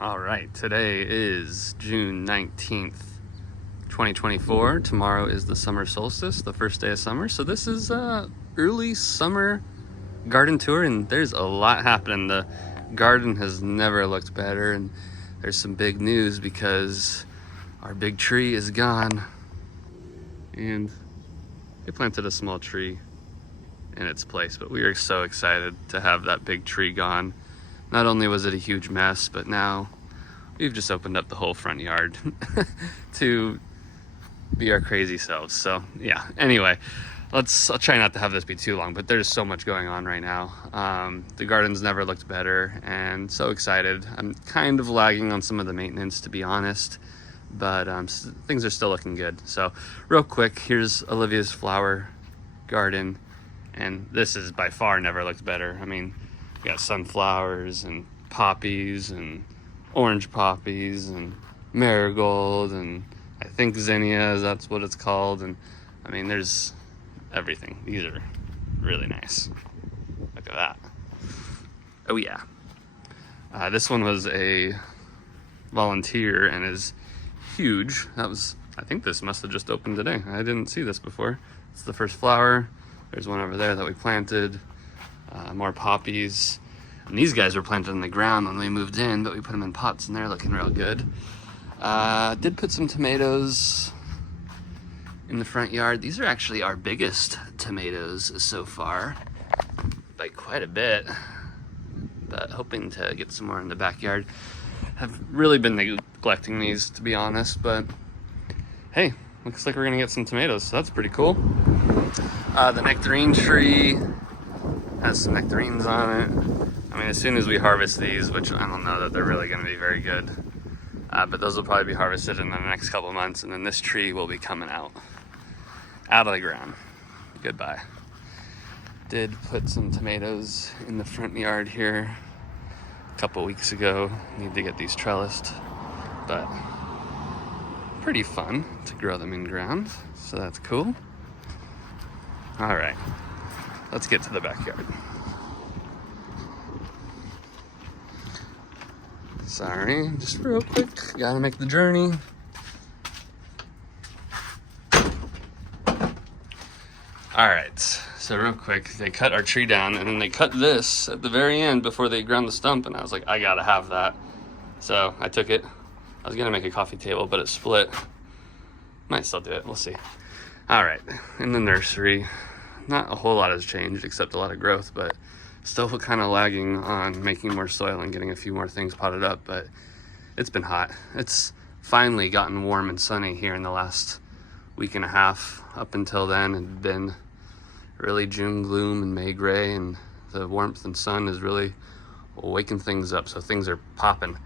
All right, today is June 19th, 2024. Tomorrow is the summer solstice, the first day of summer. So this is early summer garden tour, and there's a lot happening. The garden has never looked better, and there's some big news because our big tree is gone. And we planted a small tree in its place, but we are so excited to have that big tree gone. Not only was it a huge mess, but now we've just opened up the whole front yard to be our crazy selves. So yeah, anyway, I'll try not to have this be too long, but there's so much going on right now. The garden's never looked better, and so excited. I'm kind of lagging on some of the maintenance, to be honest, but things are still looking good. So real quick, here's Olivia's flower garden, and this is by far never looked better. I mean, we got sunflowers and poppies and orange poppies and marigold and I think zinnias, that's what it's called. And I mean, there's everything. These are really nice. Look at that. Oh yeah. This one was a volunteer and is huge. I think this must have just opened today. I didn't see this before. It's the first flower. There's one over there that we planted. More poppies. And these guys were planted in the ground when we moved in, but we put them in pots and they're looking real good. Did put some tomatoes in the front yard. These are actually our biggest tomatoes so far, by quite a bit, but hoping to get some more in the backyard. Have really been neglecting these, to be honest, but hey, looks like we're gonna get some tomatoes, so that's pretty cool. The nectarine tree has some nectarines on it. I mean, as soon as we harvest these, which I don't know that they're really going to be very good, but those will probably be harvested in the next couple of months, and then this tree will be coming out of the ground. Goodbye. Did put some tomatoes in the front yard here a couple weeks ago. Need to get these trellised, but pretty fun to grow them in ground, so that's cool. All right. Let's get to the backyard. Sorry, just real quick, gotta make the journey. All right, so real quick, they cut our tree down and then they cut this at the very end before they ground the stump, and I was like, I gotta have that. So I took it. I was gonna make a coffee table, but it split. Might still do it, we'll see. All right, in the nursery, not a whole lot has changed except a lot of growth, but still kind of lagging on making more soil and getting a few more things potted up. But it's been hot. It's finally gotten warm and sunny here in the last week and a half. Up until then, it had been really June gloom and May gray, and the warmth and sun is really waking things up, so things are popping.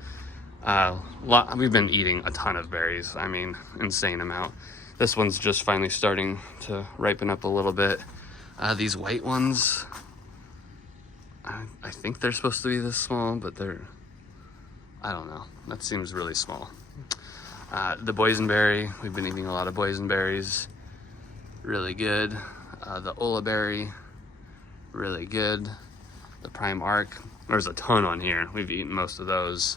We've been eating a ton of berries. I mean, insane amount. This one's just finally starting to ripen up a little bit. These white ones, I think they're supposed to be this small, but I don't know. That seems really small. The boysenberry, we've been eating a lot of boysenberries. Really good. The olaberry, really good. The prime arc, there's a ton on here. We've eaten most of those.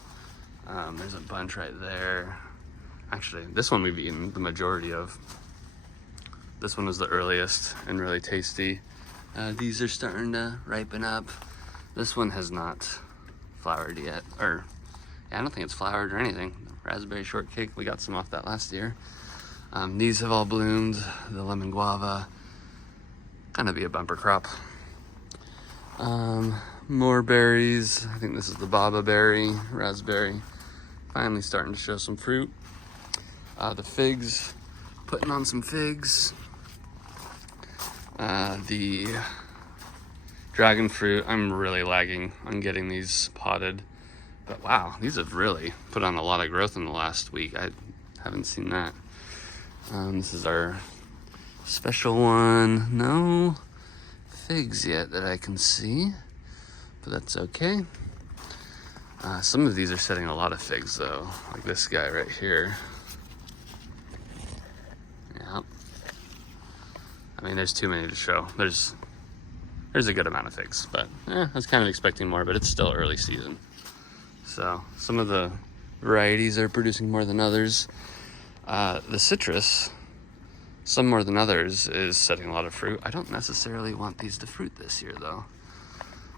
There's a bunch right there. Actually, this one we've eaten the majority of. This one was the earliest and really tasty. These are starting to ripen up. This one has not flowered yet, or yeah, I don't think it's flowered or anything. Raspberry shortcake, we got some off that last year. These have all bloomed. The lemon guava, gonna be a bumper crop. More berries. I think this is the baba berry, raspberry. Finally starting to show some fruit. The figs, putting on some figs. The dragon fruit, I'm really lagging on getting these potted, but wow, these have really put on a lot of growth in the last week. I haven't seen that. This is our special one. No figs yet that I can see, but that's okay. Some of these are setting a lot of figs though, like this guy right here. Yeah. I mean, there's too many to show. There's a good amount of figs, but I was kind of expecting more, but it's still early season. So some of the varieties are producing more than others. The citrus, some more than others, is setting a lot of fruit. I don't necessarily want these to fruit this year though.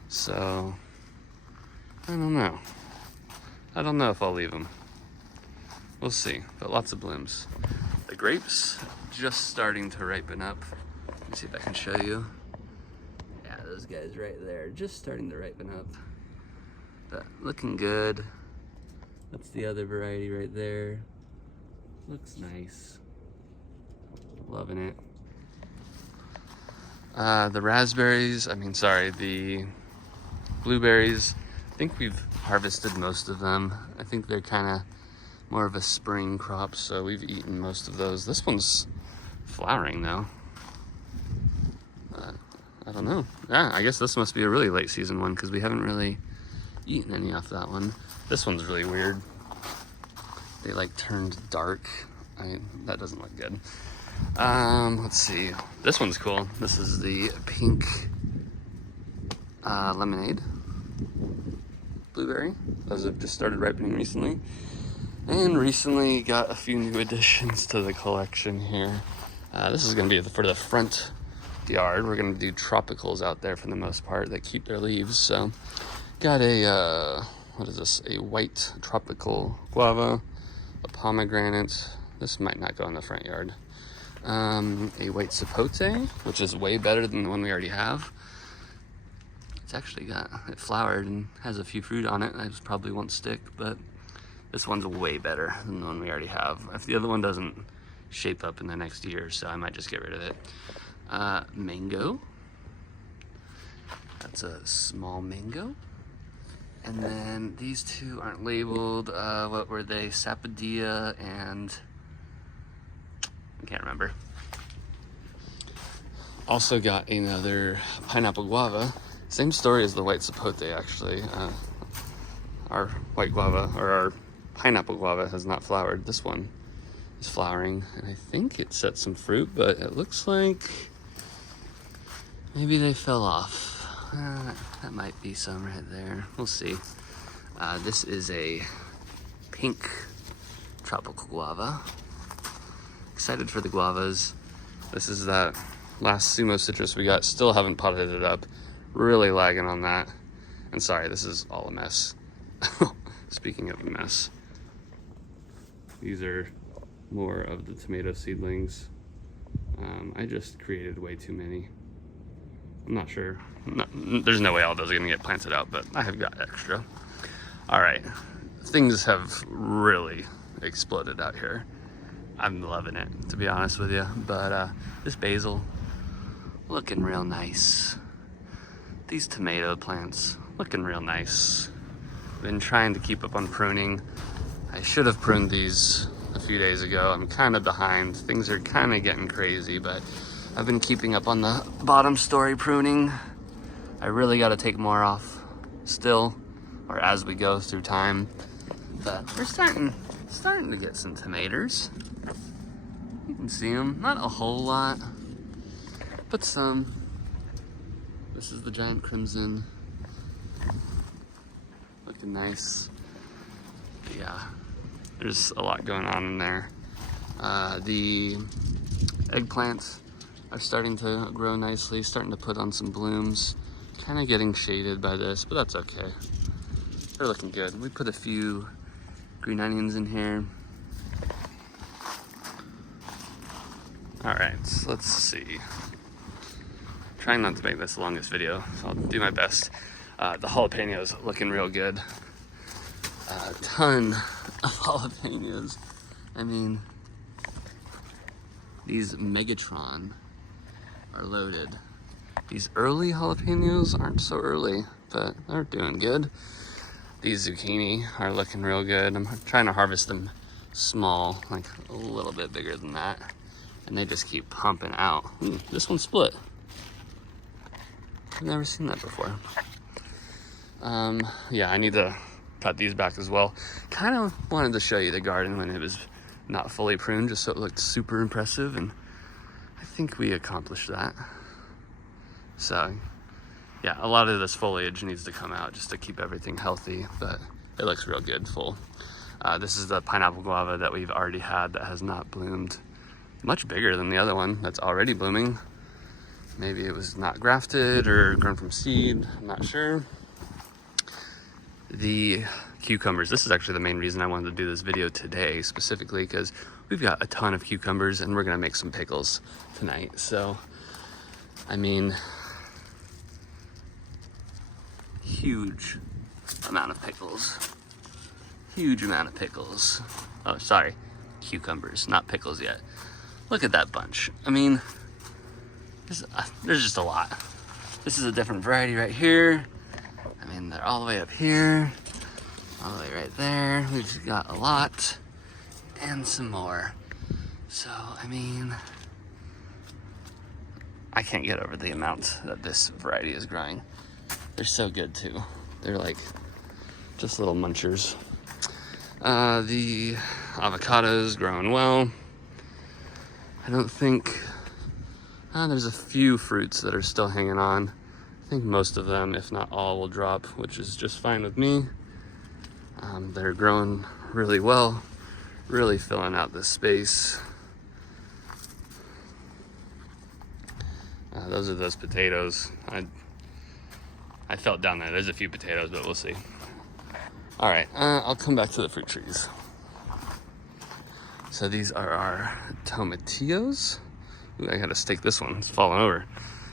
So, I don't know. I don't know if I'll leave them. We'll see, but lots of blooms. The grapes, just starting to ripen up. Let me see if I can show you. Yeah, those guys right there, just starting to ripen up. But looking good. That's the other variety right there. Looks nice. Loving it. The raspberries, the blueberries, I think we've harvested most of them. I think they're kind of more of a spring crop, so we've eaten most of those. This one's flowering though. I don't know. Yeah, I guess this must be a really late season one because we haven't really eaten any off that one. This one's really weird. They like turned dark. That doesn't look good. Let's see. This one's cool. This is the pink lemonade blueberry. Those have just started ripening recently. And recently got a few new additions to the collection here. This is going to be for the front yard. We're going to do tropicals out there for the most part that keep their leaves. So got a, what is this? A white tropical guava, a pomegranate. This might not go in the front yard. A white sapote, which is way better than the one we already have. It's actually it flowered and has a few fruit on it. I just probably won't stick, but this one's way better than the one we already have. If the other one doesn't shape up in the next year, so I might just get rid of it. Mango. That's a small mango. And then these two aren't labeled. What were they? Sapodilla and I can't remember. Also got another pineapple guava. Same story as the white sapote, actually. Our white guava, or our pineapple guava, has not flowered. This one is flowering, and I think it set some fruit, but it looks like maybe they fell off. That might be some right there. We'll see. This is a pink tropical guava. Excited for the guavas. This is that last sumo citrus we got. Still haven't potted it up. Really lagging on that. And sorry, this is all a mess. Speaking of a mess, these are more of the tomato seedlings. I just created way too many. I'm not sure. There's no way all those are gonna get planted out, but I have got extra. All right, things have really exploded out here. I'm loving it, to be honest with you. But this basil, looking real nice. These tomato plants, looking real nice. Been trying to keep up on pruning. I should have pruned these a few days ago. I'm kind of behind. Things are kind of getting crazy, but I've been keeping up on the bottom story pruning. I really got to take more off still, or as we go through time. But we're starting to get some tomatoes. You can see them, not a whole lot, but some. This is the giant crimson. Looking nice. Yeah, there's a lot going on in there. The eggplants are starting to grow nicely, starting to put on some blooms. Kind of getting shaded by this, but that's okay. They're looking good. We put a few green onions in here. All right, so let's see. Trying not to make this the longest video, so I'll do my best. The jalapenos looking real good. A ton of jalapenos. I mean, these Megatron are loaded. These early jalapenos aren't so early, but they're doing good. These zucchini are looking real good. I'm trying to harvest them small, like a little bit bigger than that. And they just keep pumping out. Ooh, this one split. I've never seen that before. Yeah, I need to cut these back as well. Kind of wanted to show you the garden when it was not fully pruned, just so it looked super impressive, and I think we accomplished that. So, yeah, a lot of this foliage needs to come out just to keep everything healthy, but it looks real good, full. This is the pineapple guava that we've already had that has not bloomed. Much bigger than the other one that's already blooming. Maybe it was not grafted or grown from seed, I'm not sure. The cucumbers, this is actually the main reason I wanted to do this video today specifically, because we've got a ton of cucumbers and we're gonna make some pickles tonight. So, I mean, huge amount of pickles. Huge amount of pickles. Oh, sorry, cucumbers, not pickles yet. Look at that bunch. I mean, there's just a lot. This is a different variety right here. I mean, they're all the way up here, all the way right there. We've got a lot and some more. So, I mean, I can't get over the amount that this variety is growing. They're so good too. They're like just little munchers. The avocado's growing well. I don't think, there's a few fruits that are still hanging on. I think most of them, if not all, will drop, which is just fine with me. They're growing really well, really filling out this space. Those are those potatoes. I felt down there. There's a few potatoes, but we'll see. All right, I'll come back to the fruit trees. So these are our tomatillos. Ooh, I gotta stake this one, it's falling over.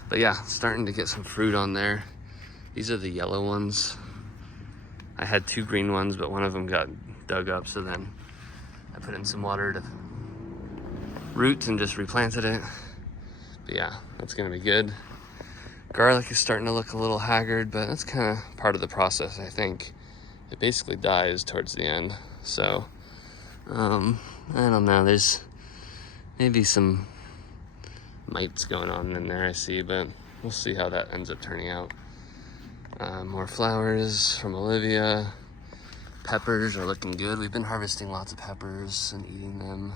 But yeah, starting to get some fruit on there. These are the yellow ones. I had 2 green ones, but one of them got dug up, so then I put in some water to root and just replanted it. But yeah, that's gonna be good. Garlic is starting to look a little haggard, but that's kind of part of the process, I think. It basically dies towards the end, so I don't know, there's maybe some mites going on in there I see, but we'll see how that ends up turning out. More flowers from Olivia. Peppers are looking good. We've been harvesting lots of peppers and eating them,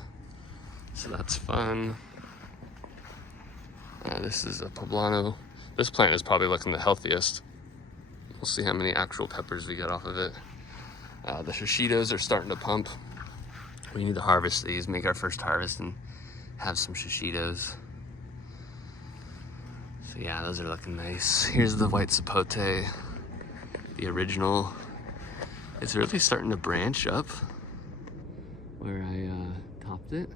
so that's fun. This is a poblano. This plant is probably looking the healthiest. We'll see how many actual peppers we get off of it. The shishitos are starting to pump. We need to harvest these, make our first harvest, and have some shishitos. So yeah, those are looking nice. Here's the white sapote, the original. It's really starting to branch up where I topped it.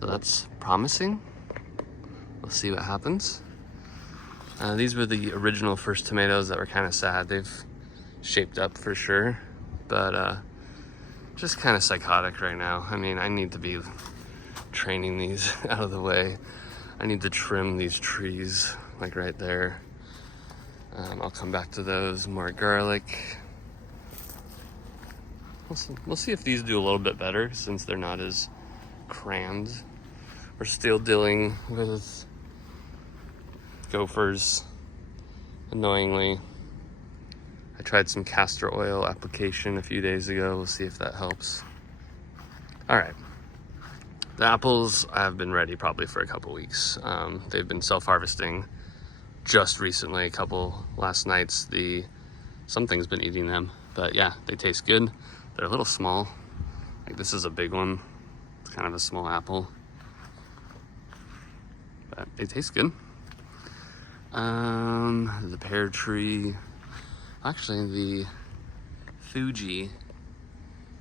So that's promising. We'll see what happens. These were the original first tomatoes that were kind of sad. They've shaped up for sure, but just kind of psychotic right now. I mean, I need to be training these out of the way. I need to trim these trees, like right there. I'll come back to those. More garlic. We'll see if these do a little bit better since they're not as crammed. We're still dealing with gophers, annoyingly. I tried some castor oil application a few days ago. We'll see if that helps. All right. The apples have been ready probably for a couple weeks. They've been self-harvesting just recently, a couple last nights. Something's been eating them, but yeah, they taste good. They're a little small. Like this is a big one. It's kind of a small apple, but they taste good. The pear tree. Actually, the Fuji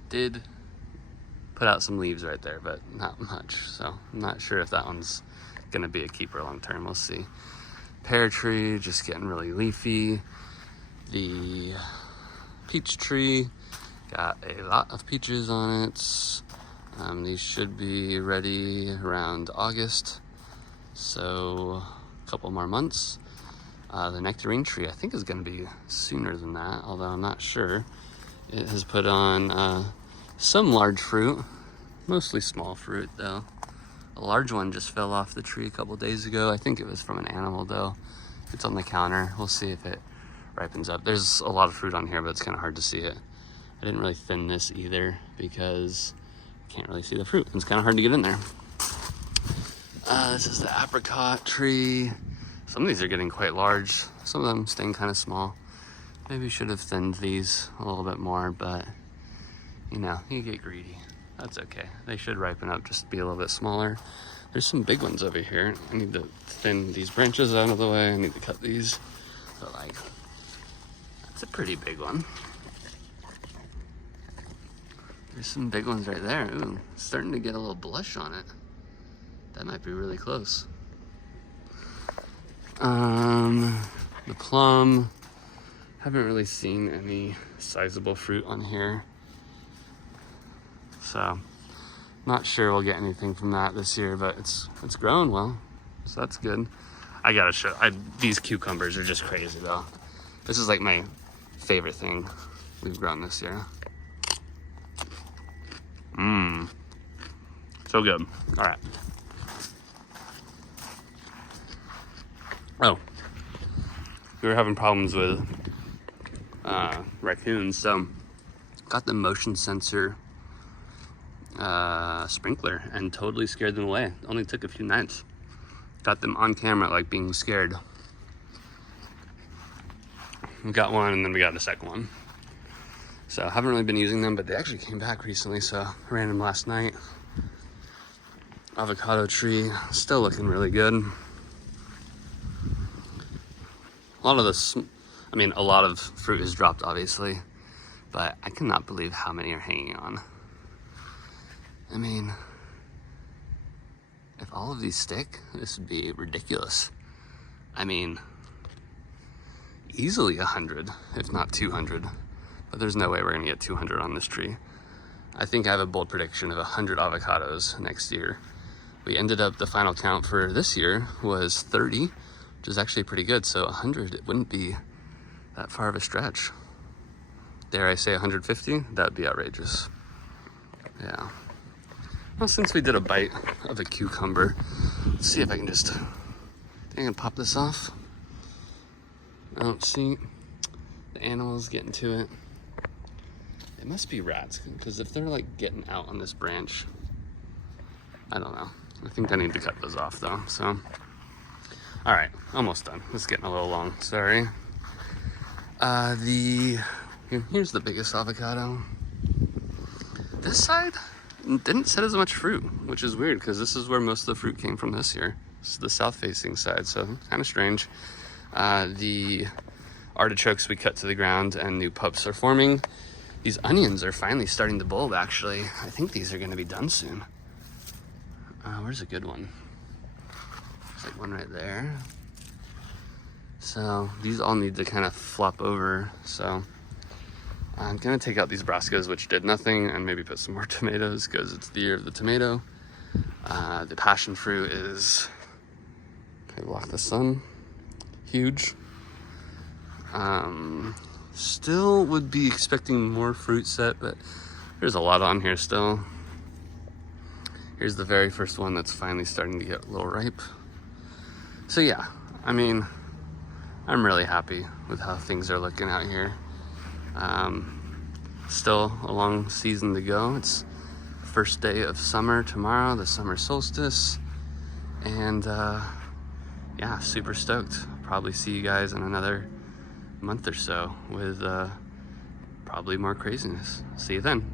did put out some leaves right there, but not much. So I'm not sure if that one's gonna be a keeper long term. We'll see. Pear tree just getting really leafy. The peach tree got a lot of peaches on it. These should be ready around August, so a couple more months. The nectarine tree I think is going to be sooner than that, although I'm not sure. It has put on some large fruit, mostly small fruit though. A large one just fell off the tree a couple days ago. I think it was from an animal though. It's on the counter. We'll see if it ripens up. There's a lot of fruit on here, but it's kind of hard to see it. I didn't really thin this either because I can't really see the fruit. It's kind of hard to get in there. This is the apricot tree. Some of these are getting quite large. Some of them staying kind of small. Maybe should have thinned these a little bit more, but you know, you get greedy. That's okay. They should ripen up, just be a little bit smaller. There's some big ones over here. I need to thin these branches out of the way. I need to cut these. But like, that's a pretty big one. There's some big ones right there. Ooh, it's starting to get a little blush on it. That might be really close. The plum. Haven't really seen any sizable fruit on here. So, not sure we'll get anything from that this year, but it's growing well, so that's good. I gotta show, these cucumbers are just crazy though. This is like my favorite thing we've grown this year. Mmm, so good. All right. Oh, we were having problems with raccoons, so got the motion sensor sprinkler and totally scared them away. Only took a few nights. Got them on camera like being scared. We got one and then we got the second one. So I haven't really been using them, but they actually came back recently, so I ran them last night. Avocado tree, still looking really good. A lot of this, I mean, a lot of fruit has dropped obviously, but I cannot believe how many are hanging on. I mean, if all of these stick, this would be ridiculous. I mean, easily 100, if not 200, but there's no way we're gonna get 200 on this tree. I think I have a bold prediction of 100 avocados next year. We ended up, the final count for this year was 30, which is actually pretty good. So 100, it wouldn't be that far of a stretch. Dare I say 150? That'd be outrageous. Yeah. Well, since we did a bite of a cucumber, let's see if I can just, think I can pop this off. I don't see the animals getting to it. It must be rats, because if they're like getting out on this branch, I don't know. I think I need to cut those off though, so. All right, almost done. It's getting a little long, sorry. Here's the biggest avocado. This side didn't set as much fruit, which is weird because this is where most of the fruit came from this year. This is the south-facing side, so kind of strange. The artichokes we cut to the ground and new pups are forming. These onions are finally starting to bulb, actually. I think these are gonna be done soon. Where's a good one? There's like one right there. So these all need to kind of flop over, so I'm gonna take out these brassicas, which did nothing, and maybe put some more tomatoes because it's the year of the tomato. The passion fruit is, okay, block the sun, huge. Still would be expecting more fruit set, but there's a lot on here still. Here's the very first one that's finally starting to get a little ripe. So yeah, I mean, I'm really happy with how things are looking out here. Still a long season to go. It's first day of summer tomorrow, the summer solstice. And yeah, super stoked. Probably see you guys in another month or so with probably more craziness. See you then.